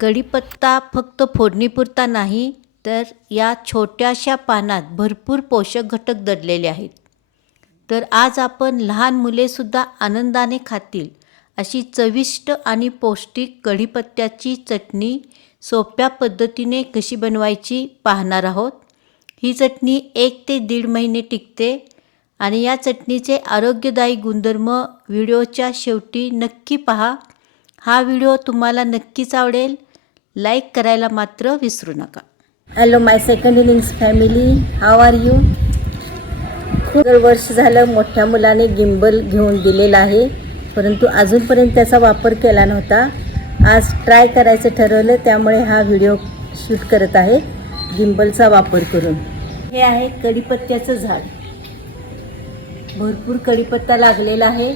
कढीपत्ता फक्त फोडणीपुरता नाही, तर या छोट्याशा पानात भरपूर पोषक घटक दडलेले आहेत. तर आज आपण लहान मुलेसुद्धा आनंदाने खातील अशी चविष्ट आणि पौष्टिक कढीपत्त्याची चटणी सोप्या पद्धतीने कशी बनवायची पाहणार आहोत. ही चटणी 1 ते 1.5 महिने टिकते आणि या चटणीचे आरोग्यदायी गुणधर्म व्हिडिओच्या शेवटी नक्की पहा. हा व्हिडिओ तुम्हाला नक्कीच आवडेल. लाईक करायला मात्र विसरू नका. Hello my second innings family, how are you? खूप वर्ष झालं मोठ्या मुलाने गिम्बल घेऊन दिलेला आहे, परंतु अजूनपर्यंत त्याचा वापर केला नव्हता. आज ट्राय करायचं ठरवलं, त्यामुळे हा व्हिडिओ शूट करत आहे गिम्बलचा वापर करून. हे आहे कढीपत्त्याचं झाड. भरपूर कढीपत्ता लागलेला आहे.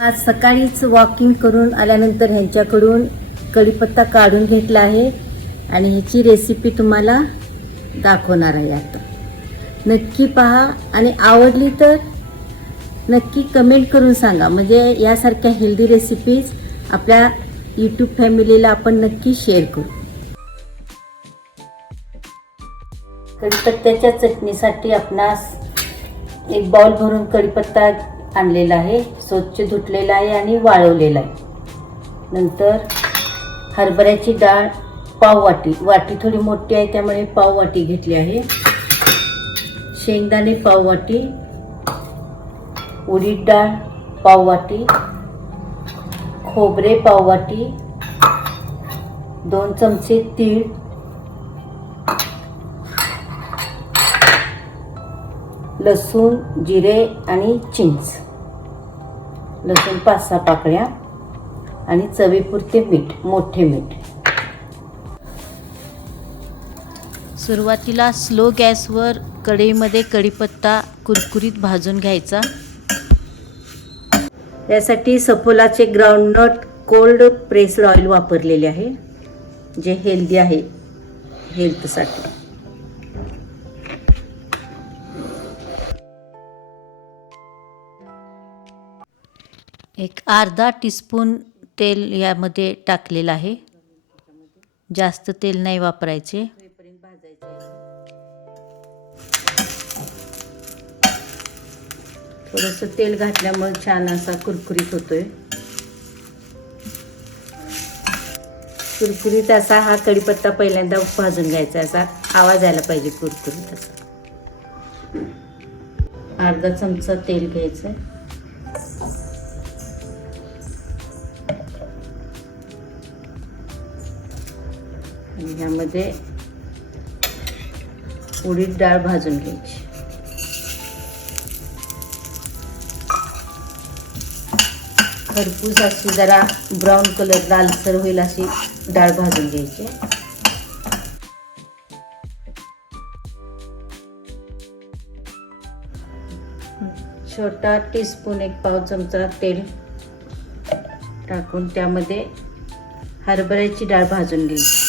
आज सकाळीच वॉकिंग करून आल्यानंतर ह्यांच्याकडून कढीपत्ता काढून घेतला आहे आणि ह्याची रेसिपी तुम्हाला दाखवणार आहे. आता नक्की पहा आणि आवडली तर नक्की कमेंट करून सांगा. म्हणजे यासारख्या हेल्दी रेसिपीज आपल्या यूट्यूब फॅमिलीला आपण नक्की शेअर करू. कढीपत्त्याच्या चटणीसाठी आपणास 1 बाउल भरून कढीपत्ता आणलेला आहे, स्वच्छ धुतलेला आहे आणि वाळवलेला आहे. नंतर हरभऱ्याची डाळ पाव वाटी, वाटी थोडी मोठी आहे त्यामुळे पाव वाटी घेतली आहे. शेंगदाणे पाव वाटी, उडीद डाळ पाव वाटी, खोबरे पाव वाटी, 2 चमचे तीळ, लसूण, जिरे आणि चिंच, लसूण 5-6 पाकळ्या आणि चवीपुरते मीठ, मोठे मीठ. सुरुवातीला स्लो गॅसवर कढईमध्ये कढीपत्ता कुरकुरीत भाजून घ्यायचा. यासाठी सफोलाचे ग्राउंडनट कोल्ड प्रेस्ड ऑइल वापरलेले आहे, जे हेल्दी आहे हेल्थसाठी. एक अर्धा टीस्पून तेल यामध्ये टाकलेलं आहे. जास्त तेल नाही वापरायचे. थोडंसं तेल घातल्यामुळे छान असा कुरकुरीत होतोय. कुरकुरीत असा हा कढीपत्ता पहिल्यांदा भाजून घ्यायचा. असा आवाज यायला पाहिजे कुरकुरीत असा. अर्धा चमचा तेल घ्यायचं आणि ह्यामध्ये उडीद डाळ भाजून घ्यायची. खरपूस अशी जरा ब्राऊन कलर लालसर होईल अशी डाळ भाजून घ्यायची. छोटा टीस्पून 1 पाव चमचा तेल टाकून त्यामध्ये हरभऱ्याची डाळ भाजून घ्यायची.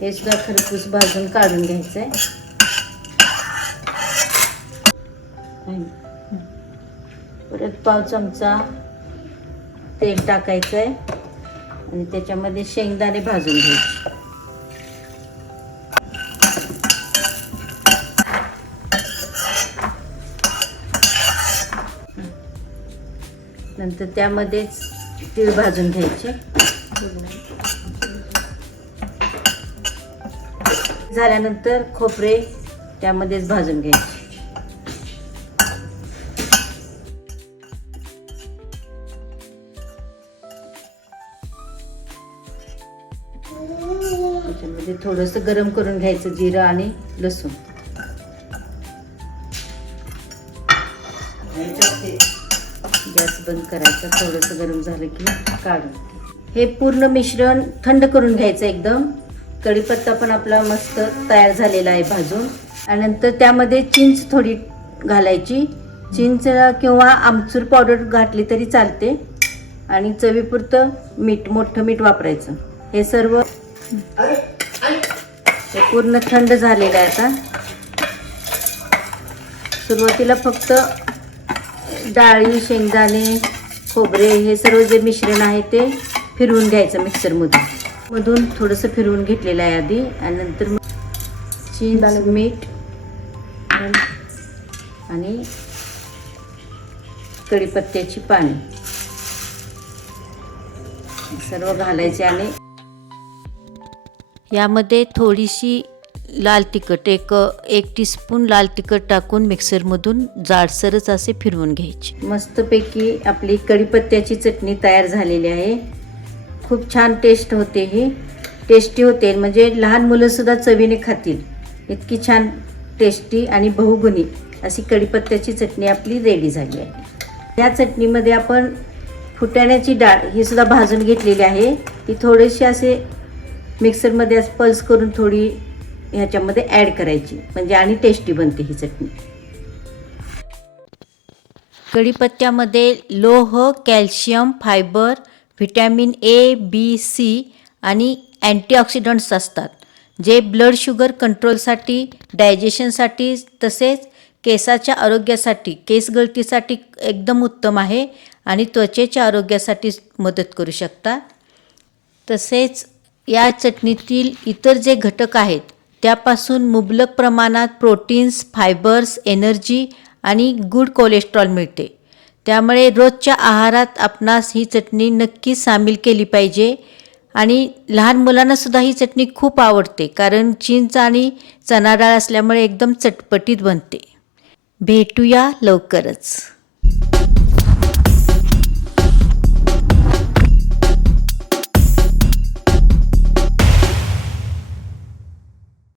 हे सुद्धा खरपूस भाजून काढून घ्यायचं आहे. परत पाव चमचा तेल टाकायचं आहे आणि त्याच्यामध्ये शेंगदाणे भाजून घ्यायचे. नंतर त्यामध्येच तीळ भाजून घ्यायचे. झाल्यानंतर खोबरे त्यामध्येच भाजून घ्यायचे. त्याच्यामध्ये थोडंसं गरम करून घ्यायचं जिरं आणि लसूण. गॅस बंद करायचा. थोडंसं गरम झालं की काढून हे पूर्ण मिश्रण थंड करून घ्यायचं एकदम. कढीपत्ता पण आपला मस्त तयार झालेला आहे भाजून. आणि नंतर त्यामध्ये चिंच थोडी घालायची. चिंच किंवा आमचूर पावडर घातली तरी चालते आणि चवीपुरतं मीठ, मोठं मीठ वापरायचं. हे सर्व पूर्ण थंड झालेलं आहे. आता सुरुवातीला फक्त डाळी, शेंगदाणे, खोबरे हे सर्व जे मिश्रण आहे ते फिरवून घ्यायचं मिक्सरमधून थोडंसं फिरवून घेतलेलं आहे आधी. आणि नंतर मग चीज, मीठ आणि कढीपत्त्याची पाने सर्व घालायचे. आणि यामध्ये थोडीशी लाल तिखट एक टीस्पून लाल तिखट टाकून मिक्सरमधून जाडसरच असे फिरवून घ्यायचे. मस्तपैकी आपली कढीपत्त्याची चटणी तयार झालेली आहे. खूप छान टेस्ट होते, ही टेस्टी होते, म्हणजे लहान मुलंसुद्धा चवीने खातील इतकी छान टेस्टी आणि बहुगुणी अशी कढीपत्त्याची चटणी आपली रेडी झाली आहे. या चटणीमध्ये आपण फुटाण्याची डाळ ही सुद्धा भाजून घेतलेली आहे. ती थोडीशी असे मिक्सरमध्ये पल्स करून थोडी ह्याच्यामध्ये ॲड करायची, म्हणजे आणि टेस्टी बनते ही चटणी. कढीपत्त्यामध्ये लोह, calcium, fibre, vitamin A, B, C आणि अँटीऑक्सिडंट्स असतात, जे ब्लड शुगर कंट्रोलसाठी, डायजेशनसाठी तसेच केसाच्या आरोग्यासाठी, केस गळतीसाठी एकदम उत्तम आहे आणि त्वचेच्या आरोग्यासाठी मदत करू शकतात. तसेच या चटणीतील इतर जे घटक आहेत त्यापासून मुबलक प्रमाणात प्रोटीन्स, फायबर्स, एनर्जी आणि गुड कोलेस्ट्रॉल मिळते. त्यामुळे रोजच्या आहारात आपणास ही चटणी नक्की सामील केली पाहिजे. आणि लहान मुलांनासुद्धा ही चटणी खूप आवडते, कारण चिंच आणि चणा डाळ असल्यामुळे एकदम चटपटीत बनते. भेटूया लवकरच.